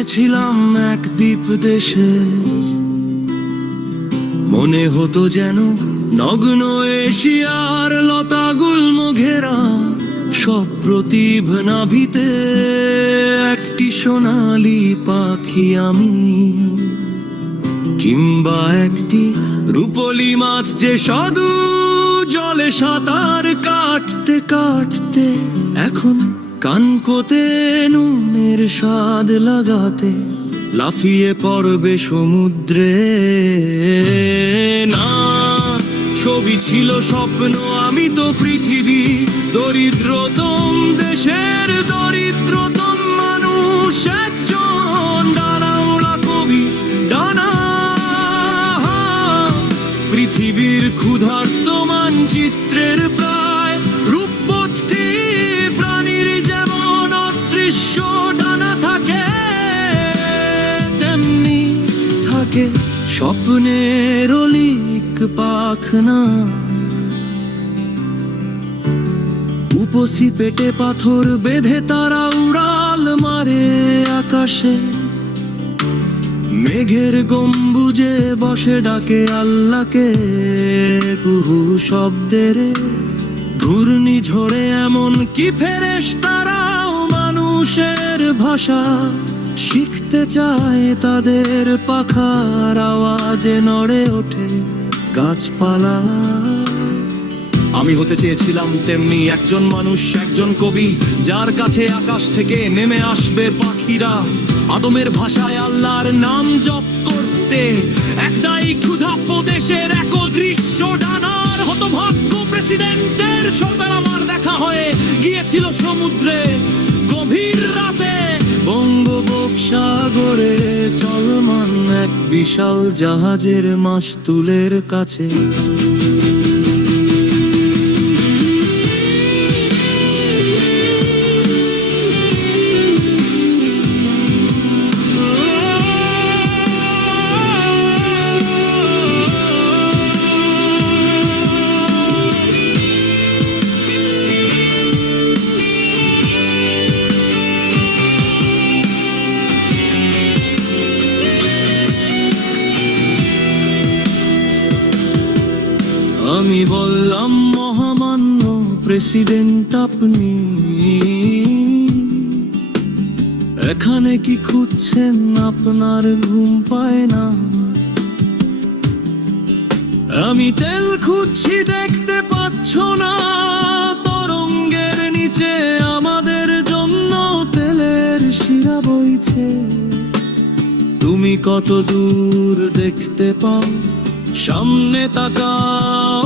জন্মেছিলাম এক দ্বীপ দেশে, মনে হতো যেন নগ্ন এশিয়ার লতা গুল্ম ঘেরা, সব প্রতিভ নাভিতে একটি সোনালি পাখি আমি, কিংবা একটি রূপলি মাছ যে সাধু জলে সাঁতার কাটতে কাটতে এখন কানকোতে নুনের স্বাদ লাগাতে লাফিয়ে পড়বে সমুদ্রে। না, ছবি ছিল স্বপ্ন, আমি তো পৃথিবী দরিদ্রতম দেশের দরিদ্রতম মানুষ, একজন ডানাওলা কবি, ডানা পৃথিবীর ক্ষুধার্ত মানচিত্রের প্রায় রূপবতী প্রাণীর যেমন অদৃশ্য ডানা থাকে, তেমনি থাকে স্বপ্নের অলিক পাখনা। উপসি পেটে পাথর বেঁধে তারা উড়াল মারে আকাশে, মেঘের গম্বুজে বসে ডাকে আল্লাহকে কুহু শব্দের। ঘূর্ণিঝড়ে এমন কি ফেরেশতারাও মানুষের ভাষা শিখতে চায়, তাদের পাখার আওয়াজে নড়ে ওঠে গাছপালা। আমি হতে চেয়েছিলাম তেমনি একজন মানুষ, একজন কবি, যার কাছে আকাশ থেকে নেমে আসবে পাখিরা আদমের ভাষায় আল্লাহর নাম জপ করতে। একটাই ক্ষুধাপ্ত দেশের এক দৃশ্য ডানার হতভাগ্য প্রেসিডেন্টের সরকার আমার দেখা হয়ে গিয়েছিল সমুদ্রে গভীর রাতে, বঙ্গোপসাগরে চলমান এক বিশাল জাহাজের মাস্তুলের কাছে। আমি বললাম, মহামান্য প্রেসিডেন্ট আপনি এখানে কি খুঁজছেন? আপনার ঘুম পায় না? আমি তেল খুঁজছি, দেখতে পাচ্ছ না? তরঙ্গের নিচে আমাদের জন্য তেলের শিরা বইছে। তুমি কত দূর দেখতে পাও? সামনে তাকাও,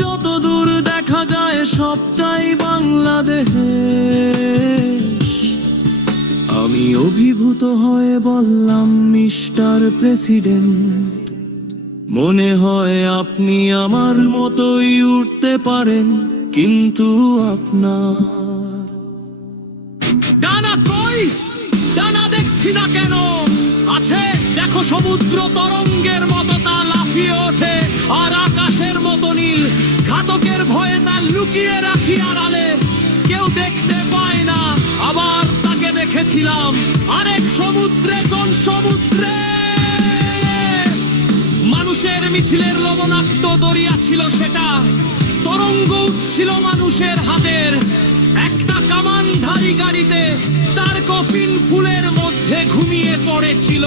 যত দূর দেখা যায় সবটাই বাংলাদেশ। আমি অভিভূত হয়ে বললাম, মিস্টার প্রেসিডেন্ট, মনে হয় আপনি আমার মতোই উঠতে পারেন, কিন্তু আপনার ডানা কই? ডানা দেখছি না কেন? আছে, দেখো, সমুদ্র তরঙ্গের মতো তা লাফিয়ে ওঠে, আর আকাশের মতো নীল। ঘাতকের ভয়ে তা লুকিয়ে রাখি আড়ালে, কেউ দেখতে পায় না। আবার তাকে দেখেছিলাম আরেক সমুদ্রে, কোন সমুদ্রে? মানুষের মিছিলের লবণাক্ত দরিয়া ছিল সেটা, তরঙ্গ উঠছিল মানুষের হাতের। একটা কামানধারী গাড়িতে তার কফিন ফুলের মধ্যে ঘুমিয়ে পড়েছিল।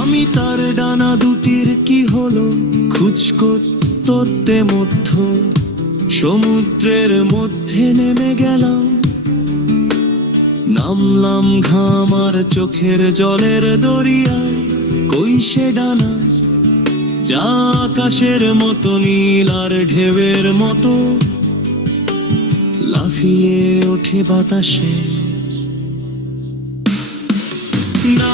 আমি তার ডানা দুটির কি হলো খোঁজ করতে মধ্য সমুদ্রের মধ্যে নেমে গেলাম। নামলাম ঘাম আর চোখের জলের দরিয়ায়, কই সে ডানা যা আকাশের মতো নীল আর ঢেউয়ের মতো লাফিয়ে ওঠে বাতাসে। না।